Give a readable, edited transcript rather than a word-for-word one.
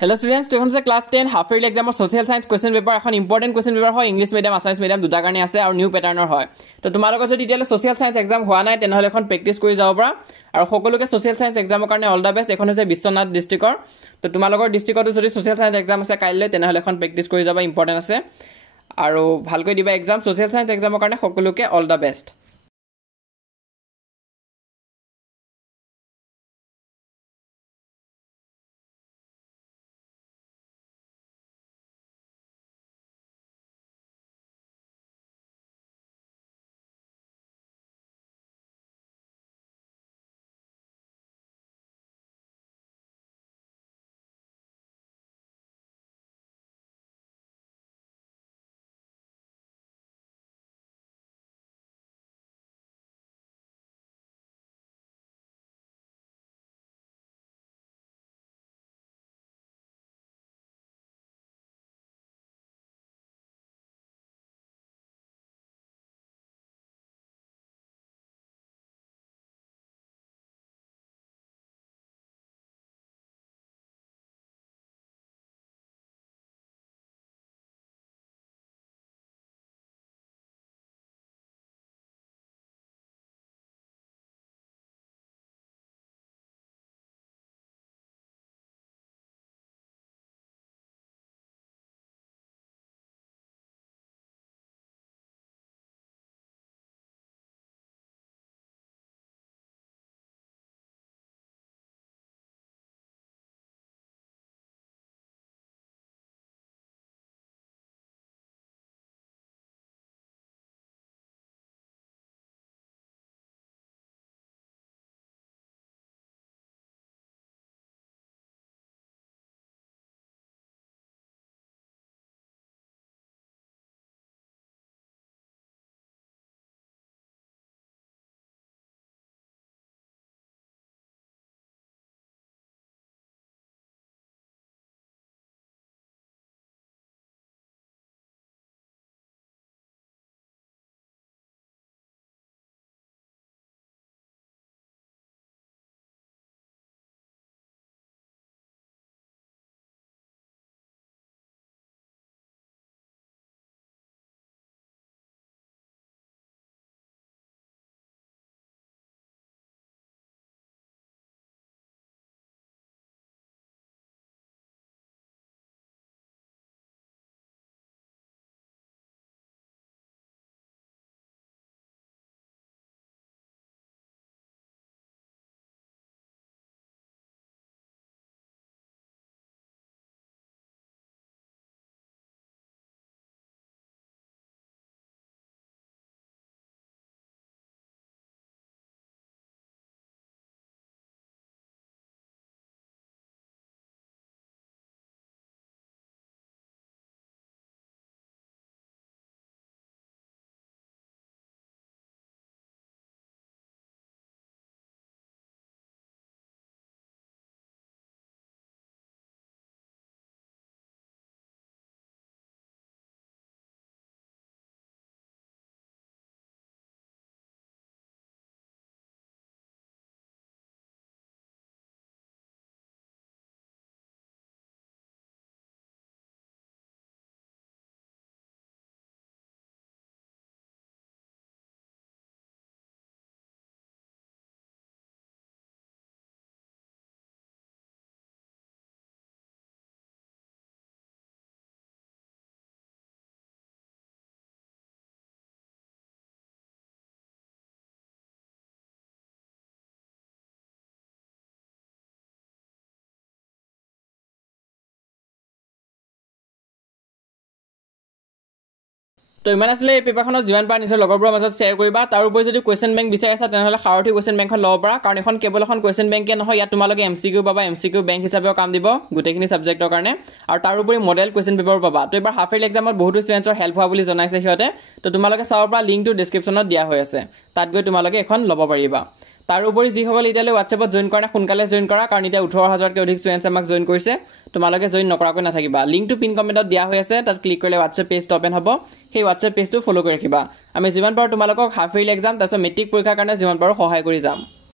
Hello students, today is class 10 half yearly exam of social science question paper. এখন important question paper হয় English medium, Assamese medium দুটা কাৰণে আছে আৰু নিউ প্যাটাৰ্ণৰ হয়। তো তোমালোকৰ যদি এতিয়া social science exam হোৱা নাই তেনেহলে এখন প্ৰেক্টিছ কৰি যাব পৰা আৰু সকলোকে social science examৰ কাৰণে অল দা বেষ্ট। এখন হৈছে বিশ্বনাথ ডিস্ট্ৰিক্টৰ। তো তোমালোকৰ ডিস্ট্ৰিক্টতো যদি social science exam আছে কাইলৈ তেনেহলে এখন প্ৰেক্টিছ কৰি যাবা, ইম্পৰ্টেন্ট আছে আৰু ভালকৈ দিবা exam। social science examৰ কাৰণে সকলোকে অল দা বেষ্ট। তো ইমান আসলে এই পেপাৰখনত যিমান পাৰা নিজৰ লগৰবোৰৰ মাজত শ্বেয়াৰ কৰিবা। তাৰ উপৰি যদি কুৱেশ্যন বেংক বিচাৰি আছা তেনেহলে সাৰথি কুৱেশ্যন বেংকখন ল'ব পাৰা, কাৰণ এখন কেৱল এখন কুৱেশ্যন বেংকে নহয়, ইয়াত তোমালোকে এমচিকিউ পাবা, এমচিকিউ বেংক হিচাপেও কাম দিব গোটেইখিনি সাবজেক্টৰ কাৰণে, আৰু তাৰ উপৰি মডেল কুৱেশ্যন পেপাৰ পাবা। তো এবাৰ হাফ ইয়াৰলি এক্সামত বহুতো ষ্টুডেণ্টছৰ হেল্প হোৱা বুলি জনাইছে সিহঁতে। তো তোমালোকে চাব পৰা লিংকটো ডেছক্ৰিপশ্যনত দিয়া হৈ আছে, তাত গৈ তোমালোকে এখন ল'ব পাৰিবা। তাৰ উপৰি যিসকল এতিয়ালৈ হোৱাটছএপত জইন কৰা নাই সোনকালে জইন কৰা, কাৰণ এতিয়া 18,000কৈ অধিক ষ্টুডেণ্টছে আমাক জইন কৰিছে। তোমালোকে জইন নকৰাকৈ নাথাকিবা। লিংকটো পিন কমেণ্টত দিয়া হৈ আছে, তাত ক্লিক কৰিলে হোৱাটছএপ পেজটো অপেন হ'ব। সেই হোৱাটছএপ পেজটো ফ'ল' কৰি ৰাখিবা। আমি যিমান পাৰোঁ তোমালোকক হাফ ইয়াৰলি এক্সাম তাৰপিছত মেট্ৰিক পৰীক্ষাৰ কাৰণে যিমান পাৰোঁ সহায় কৰি যাম।